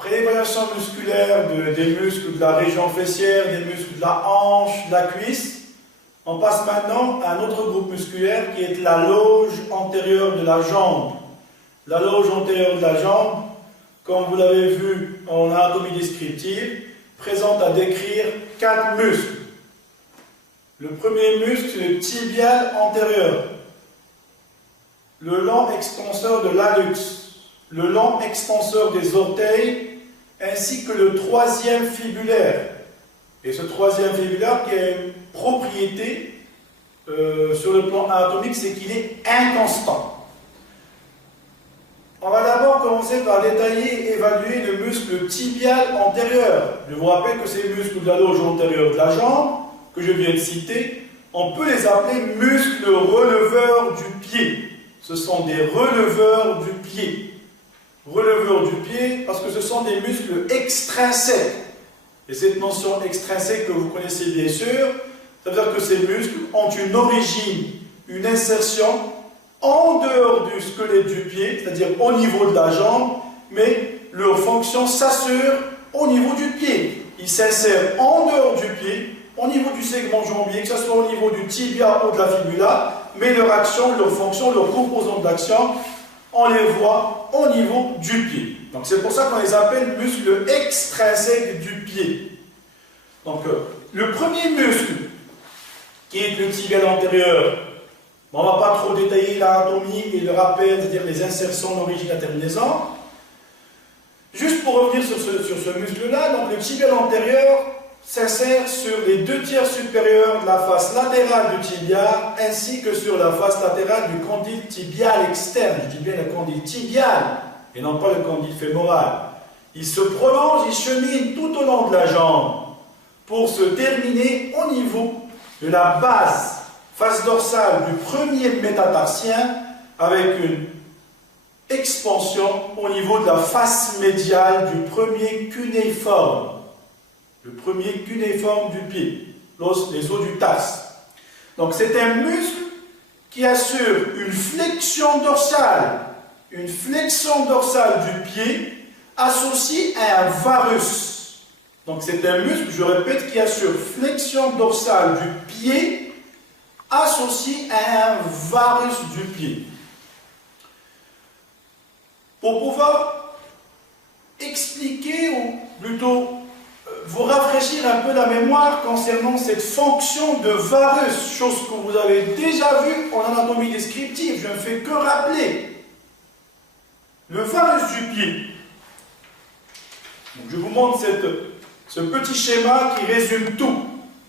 Après l'évaluation musculaire des muscles de la région fessière, des muscles de la hanche, de la cuisse, on passe maintenant à un autre groupe musculaire qui est la loge antérieure de la jambe. La loge antérieure de la jambe, comme vous l'avez vu en anatomie descriptive, présente à décrire 4 muscles. Le premier muscle, c'est le tibial antérieur, le long extenseur de l'hallux, le long extenseur des orteils, ainsi que le troisième fibulaire. Et ce troisième fibulaire qui a une propriété sur le plan anatomique, c'est qu'il est inconstant. On va d'abord commencer par détailler et évaluer le muscle tibial antérieur. Je vous rappelle que ces muscles de la loge antérieure de la jambe, que je viens de citer, on peut les appeler muscles releveurs du pied. Ce sont des releveurs du pied. Releveurs du pied parce que ce sont des muscles extrinsèques. Et cette notion extrinsèque que vous connaissez bien sûr, ça veut dire que ces muscles ont une origine, une insertion en dehors du squelette du pied, c'est-à-dire au niveau de la jambe, mais leur fonction s'assure au niveau du pied. Ils s'insèrent en dehors du pied, au niveau du segment jambier, que ce soit au niveau du tibia ou de la fibula, mais leur action, leur fonction, leur composante d'action, on les voit au niveau du pied. Donc c'est pour ça qu'on les appelle muscles extrinsèques du pied. Donc le premier muscle, qui est le tibial antérieur, on ne va pas trop détailler l'anatomie et le rappel, c'est-à-dire les insertions d'origine à terminaison. Juste pour revenir sur ce muscle-là, donc le tibial antérieur s'insère sur les 2 tiers supérieurs de la face latérale du tibia, ainsi que sur la face latérale du condyle tibial externe. Je dis bien le condyle tibial, et non pas le condyle fémoral. Il se prolonge, il chemine tout au long de la jambe, pour se terminer au niveau de la base, face dorsale du premier métatarsien, avec une expansion au niveau de la face médiale du premier cunéiforme. Le premier cunéiforme du pied, les os du tarse. Donc c'est un muscle qui assure une flexion dorsale du pied associée à un varus. Donc c'est un muscle, je répète, qui assure flexion dorsale du pied associé à un varus du pied. Pour pouvoir expliquer, ou plutôt vous rafraîchir un peu la mémoire concernant cette fonction de varus, chose que vous avez déjà vue en anatomie descriptive, je ne fais que rappeler. Le varus du pied. Donc je vous montre ce petit schéma qui résume tout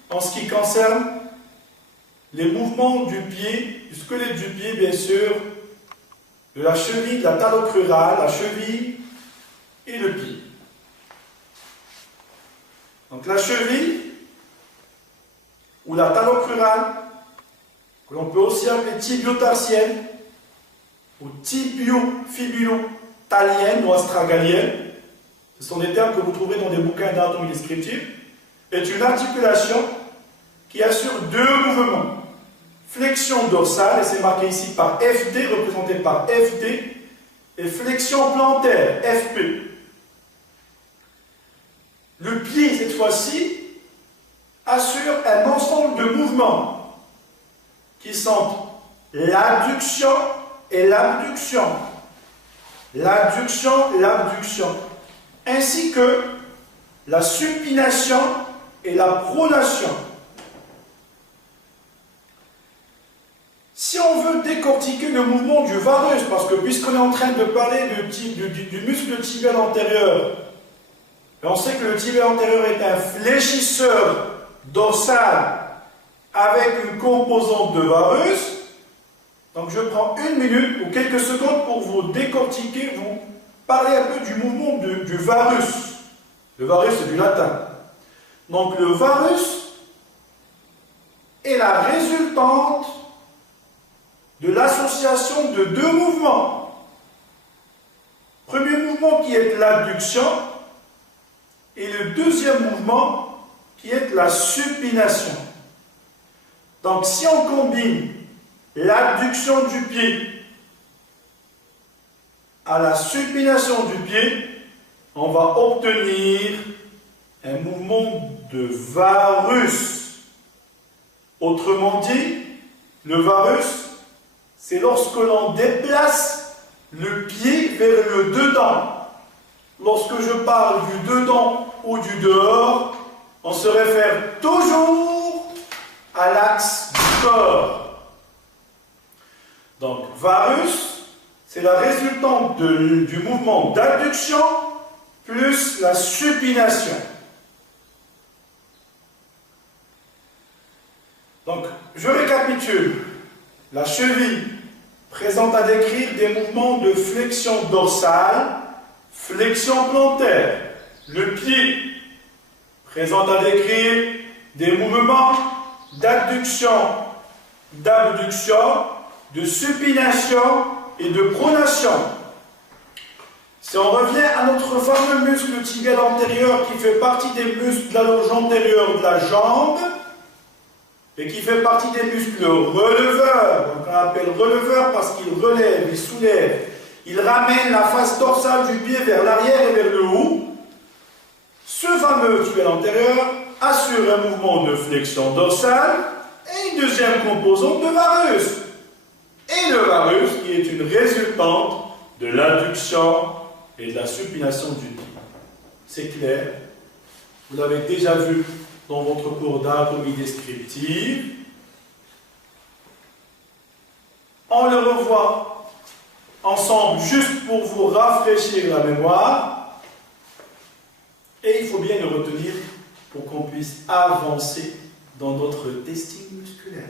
en ce qui concerne les mouvements du pied, du squelette du pied, bien sûr, de la cheville, de la talocrurale, la cheville et le pied. Donc la cheville, ou la talocrurale, que l'on peut aussi appeler tibiotarsienne, ou tibiofibulotalienne ou astragalienne, ce sont des termes que vous trouverez dans des bouquins d'anatomie descriptive, est une articulation qui assure 2 mouvements. Flexion dorsale, et c'est marqué ici par FD, représenté par FD, et flexion plantaire, FP. Le pied, cette fois-ci, assure un ensemble de mouvements qui sont l'adduction et l'abduction. L'adduction et l'abduction. Ainsi que la supination et la pronation. Si on veut décortiquer le mouvement du varus, parce que puisqu'on est en train de parler du muscle tibial antérieur, et on sait que le tibial antérieur est un fléchisseur dorsal avec une composante de varus, donc je prends 1 minute ou quelques secondes pour vous décortiquer, vous parler un peu du mouvement du varus. Le varus, c'est du latin. Donc le varus est la résultante de l'association de 2 mouvements. Premier mouvement qui est l'adduction et le deuxième mouvement qui est la supination. Donc si on combine l'adduction du pied à la supination du pied, on va obtenir un mouvement de varus. Autrement dit, le varus, c'est lorsque l'on déplace le pied vers le dedans. Lorsque je parle du dedans ou du dehors, on se réfère toujours à l'axe du corps. Donc, varus, c'est la résultante du mouvement d'adduction plus la supination. Donc, je récapitule. La cheville présente à décrire des mouvements de flexion dorsale, flexion plantaire. Le pied présente à décrire des mouvements d'adduction, d'abduction, de supination et de pronation. Si on revient à notre fameux muscle tibial antérieur qui fait partie des muscles de la loge antérieure de la jambe et qui fait partie des muscles releveurs, donc on appelle releveur parce qu'il relève, il soulève, il ramène la face dorsale du pied vers l'arrière et vers le haut. Ce fameux tibial antérieur assure un mouvement de flexion dorsale et une deuxième composante de varus. Et le varus qui est une résultante de l'adduction et de la supination du pied. C'est clair. Vous l'avez déjà vu dans votre cours d'anatomie descriptive. On le revoit ensemble juste pour vous rafraîchir la mémoire. Et il faut bien le retenir pour qu'on puisse avancer dans notre testing musculaire.